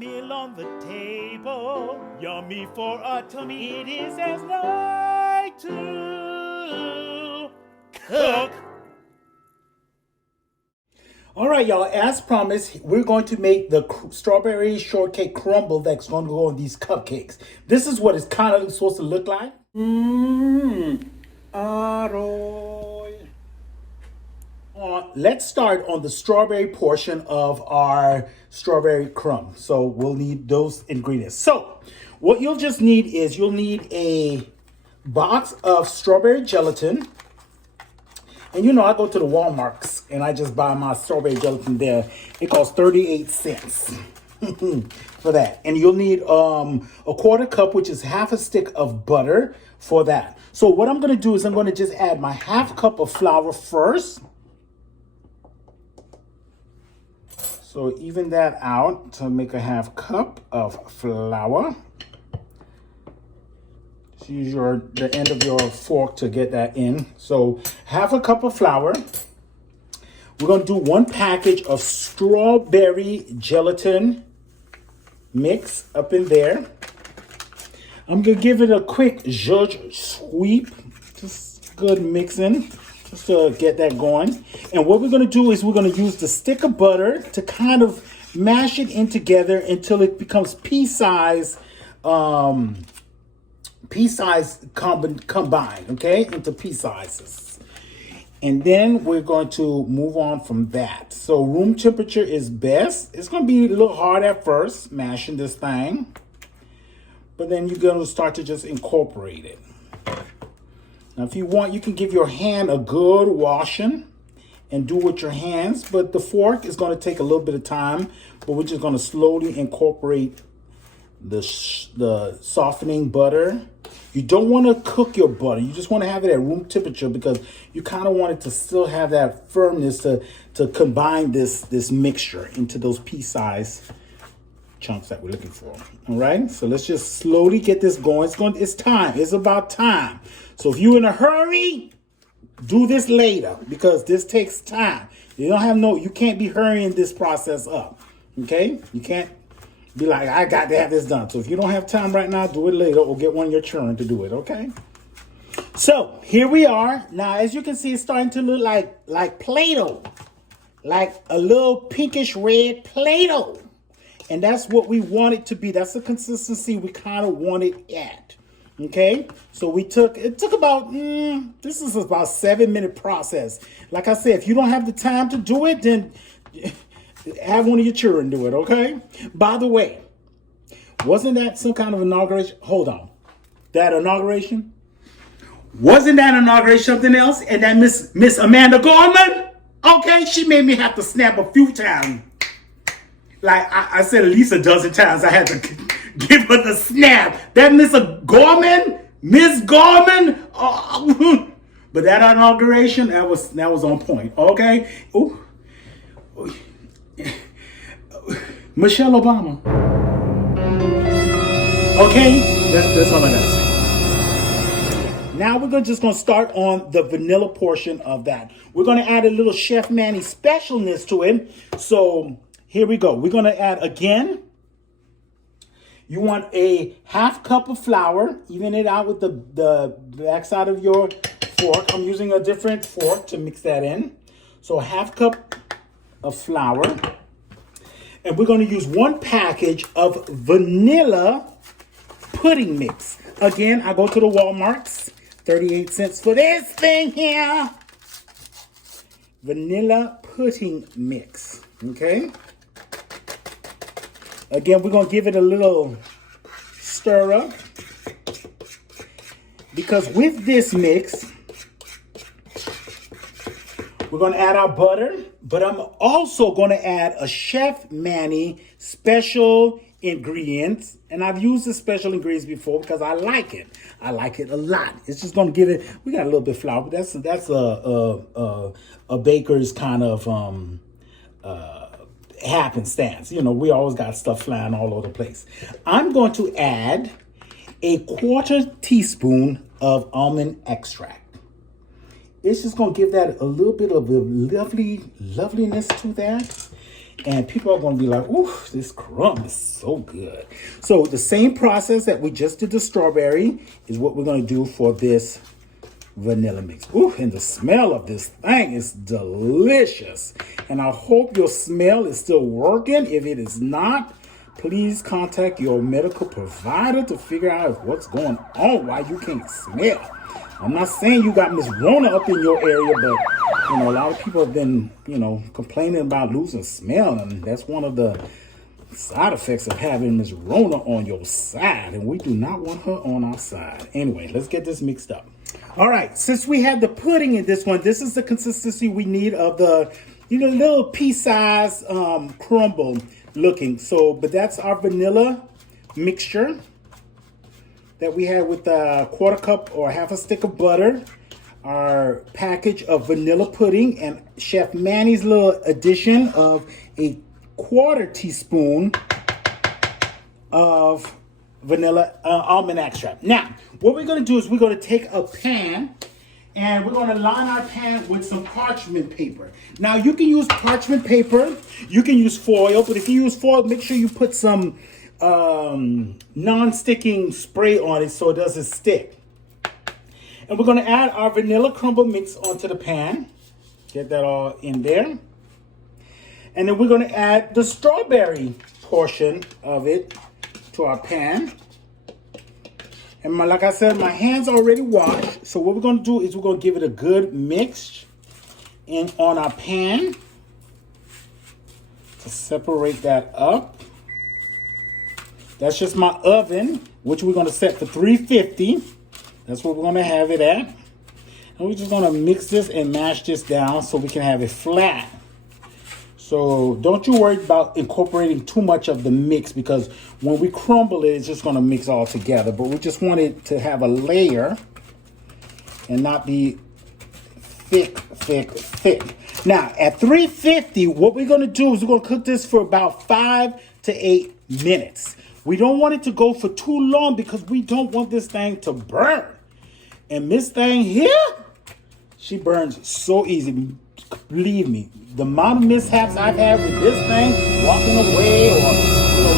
meal on the table, yummy for a tummy. It is as night to cook. All right, y'all, as promised, we're going to make the strawberry shortcake crumble that's going to go on these cupcakes. This is what it's kind of supposed to look like. Aroy. Let's start on the strawberry portion of our strawberry crumb. So we'll need those ingredients. So what you'll just need is you'll need a box of strawberry gelatin. And you know, I go to the Walmarts and I just buy my strawberry gelatin there. It costs 38 cents for that. And you'll need a quarter cup, which is half a stick of butter for that. So what I'm going to do is I'm going to just add my half cup of flour first. So even that out to make a half cup of flour. Use the end of your fork to get that in. So half a cup of flour. We're going to do 1 package of strawberry gelatin mix up in there. I'm going to give it a quick zhuzh sweep. Just good mixing just to get that going. And what we're going to do is we're going to use the stick of butter to kind of mash it in together until it becomes pea-size combined, okay, into pea sizes. And then we're going to move on from that. So room temperature is best. It's going to be a little hard at first, mashing this thing. But then you're going to start to just incorporate it. Now, if you want, you can give your hand a good washing and do with your hands. But the fork is going to take a little bit of time. But we're just going to slowly incorporate the softening butter. You don't want to cook your butter. You just want to have it at room temperature because you kind of want it to still have that firmness to combine this mixture into those pea-sized chunks that we're looking for. All right, so let's just slowly get this going. It's time. It's about time. So if you're in a hurry, do this later because this takes time. You can't be hurrying this process up. Okay, you can't be like, I got to have this done. So if you don't have time right now, do it later or get one of your children to do it, okay? So here we are. Now, as you can see, it's starting to look like Play-Doh. Like a little pinkish red Play-Doh. And that's what we want it to be. That's the consistency we kind of want it at. Okay? So it took about, this is about a 7-minute process. Like I said, if you don't have the time to do it, then have one of your children do it, okay? By the way, wasn't that some kind of inauguration? Hold on. That inauguration? Wasn't that inauguration something else? And that Miss Amanda Gorman? Okay, she made me have to snap a few times. Like I said at least a dozen times I had to give her the snap. That Miss Gorman? But that inauguration, that was on point, okay? Ooh. Michelle Obama. Okay, that's all I gotta say. Now we're just gonna start on the vanilla portion of that. We're gonna add a little Chef Manny specialness to it. So here we go. We're gonna add again. You want a half cup of flour. Even it out with the backside of your fork. I'm using a different fork to mix that in. So a half cup of flour. And we're going to use 1 package of vanilla pudding mix. Again, I go to the Walmarts. 38 cents for this thing here. Vanilla pudding mix. Okay. Again, we're going to give it a little stir up. Because with this mix, we're going to add our butter, but I'm also going to add a Chef Manny special ingredients. And I've used the special ingredients before because I like it. I like it a lot. It's just going to give it, we got a little bit of flour, but that's a baker's kind of happenstance. You know, we always got stuff flying all over the place. I'm going to add a 1/4 teaspoon of almond extract. It's just going to give that a little bit of a loveliness to that. And people are going to be like, ooh, this crumb is so good. So the same process that we just did the strawberry is what we're going to do for this vanilla mix. Ooh, and the smell of this thing is delicious. And I hope your smell is still working. If it is not, please contact your medical provider to figure out what's going on, why you can't smell. I'm not saying you got Miss Rona up in your area, but you know, a lot of people have been, you know, complaining about losing smell, and that's one of the side effects of having Miss Rona on your side, and we do not want her on our side. Anyway, let's get this mixed up. All right, since we had the pudding in this one, this is the consistency we need of the, you know, little pea-sized crumble looking. So, but that's our vanilla mixture that we had with a quarter cup or half a stick of butter, our package of vanilla pudding, and Chef Manny's little addition of a quarter teaspoon of vanilla almond extract. Now, what we're going to do is we're going to take a pan and we're going to line our pan with some parchment paper. Now, you can use parchment paper, you can use foil, but if you use foil, make sure you put some non-sticking spray on it so it doesn't stick. And we're going to add our vanilla crumble mix onto the pan. Get that all in there. And then we're going to add the strawberry portion of it to our pan. And like I said, my hands are already washed. So what we're going to do is we're going to give it a good mix on our pan to separate that up. That's just my oven, which we're going to set for 350. That's what we're going to have it at. And we're just going to mix this and mash this down so we can have it flat. So don't you worry about incorporating too much of the mix, because when we crumble it, it's just going to mix all together. But we just want it to have a layer and not be thick, thick, thick. Now, at 350, what we're going to do is we're going to cook this for about 5 to 8 minutes. We don't want it to go for too long because we don't want this thing to burn. And this thing here, she burns so easy. Believe me, the amount of mishaps I've had with this thing, walking away, or, you know,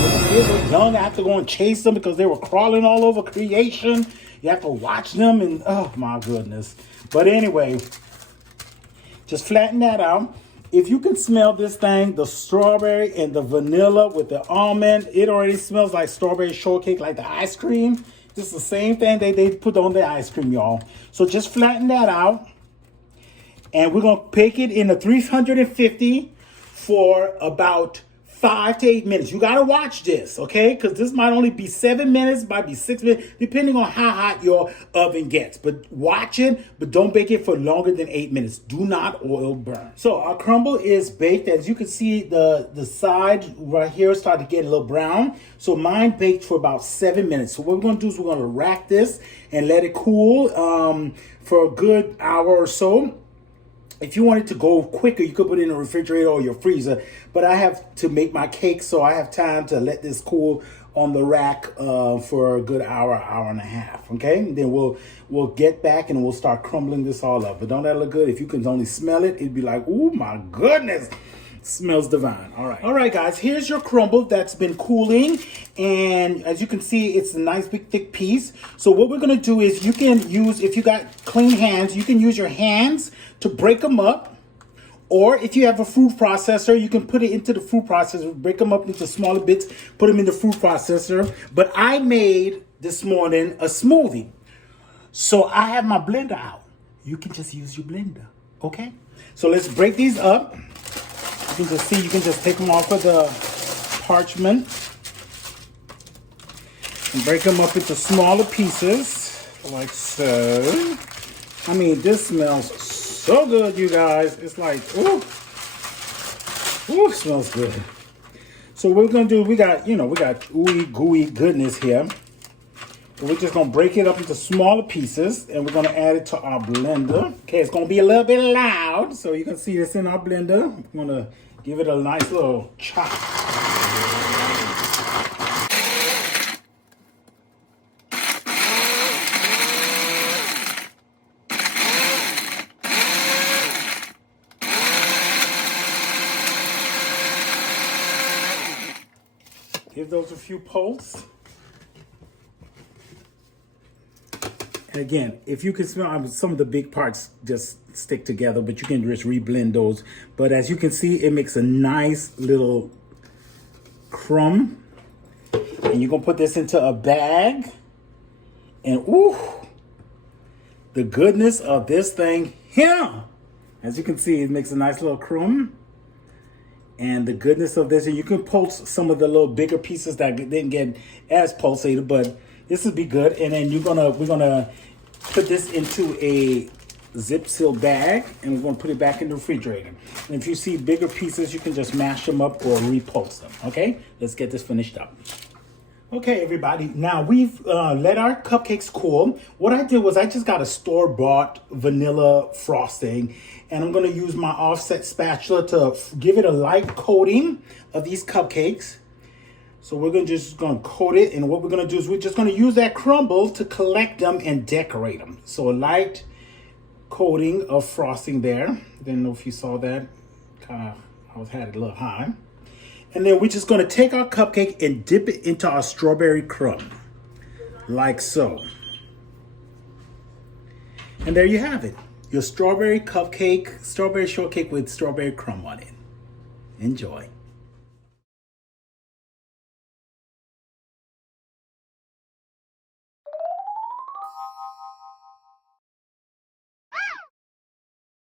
when the kids were young, I have to go and chase them because they were crawling all over creation. You have to watch them, and oh my goodness. But anyway, just flatten that out. If you can smell this thing, the strawberry and the vanilla with the almond, it already smells like strawberry shortcake, like the ice cream. This is the same thing they put on the ice cream, y'all. So just flatten that out. And we're going to bake it in a 350 for about 5 to 8 minutes. You got to watch this, okay? Because this might only be 7 minutes, might be 6 minutes, depending on how hot your oven gets. But watch it, but don't bake it for longer than 8 minutes. Do not oil burn. So our crumble is baked. As you can see, the side right here started to get a little brown. So mine baked for about 7 minutes. So what we're going to do is we're going to rack this and let it cool for a good hour or so. If you want it to go quicker, you could put it in the refrigerator or your freezer. But I have to make my cake, so I have time to let this cool on the rack for a good hour, hour and a half. Okay, and then we'll get back and we'll start crumbling this all up. But don't that look good? If you can only smell it, it'd be like, oh my goodness. Smells divine. All right, guys, here's your crumble that's been cooling, and as you can see, it's a nice big thick piece. So what we're going to do is you can use, if you got clean hands, you can use your hands to break them up, or if you have a food processor, you can put it into the food processor, break them up into smaller bits, put them in the food processor. But I made this morning a smoothie, so I have my blender out. You can just use your blender, okay? So let's break these up. You can just see, you can just take them off of the parchment and break them up into smaller pieces, like so. I mean, this smells so good, you guys. It's like, ooh, ooh, smells good. So what we're gonna do, we got ooey gooey goodness here. But we're just gonna break it up into smaller pieces, and we're gonna add it to our blender. Okay, it's gonna be a little bit loud, so you can see this in our blender. I'm gonna give it a nice little chop. Give those a few pulses. And again, if you can smell, some of the big parts just stick together, but you can just reblend those. But as you can see, it makes a nice little crumb. And you're gonna put this into a bag. And ooh, the goodness of this thing here. As you can see, it makes a nice little crumb. And the goodness of this, and you can pulse some of the little bigger pieces that didn't get as pulsated, but this would be good. And then we're gonna put this into a zip seal bag, and we're gonna put it back in the refrigerator. And if you see bigger pieces, you can just mash them up or repulse them. Okay, let's get this finished up. Okay, everybody, now we've let our cupcakes cool. What I did was I just got a store-bought vanilla frosting, and I'm gonna use my offset spatula to give it a light coating of these cupcakes. So we're just gonna coat it, and what we're gonna do is we're just gonna use that crumble to collect them and decorate them. So a light coating of frosting there. Didn't know if you saw that. I had it a little high. And then we're just gonna take our cupcake and dip it into our strawberry crumb, like so. And there you have it. Your strawberry cupcake, strawberry shortcake with strawberry crumb on it. Enjoy.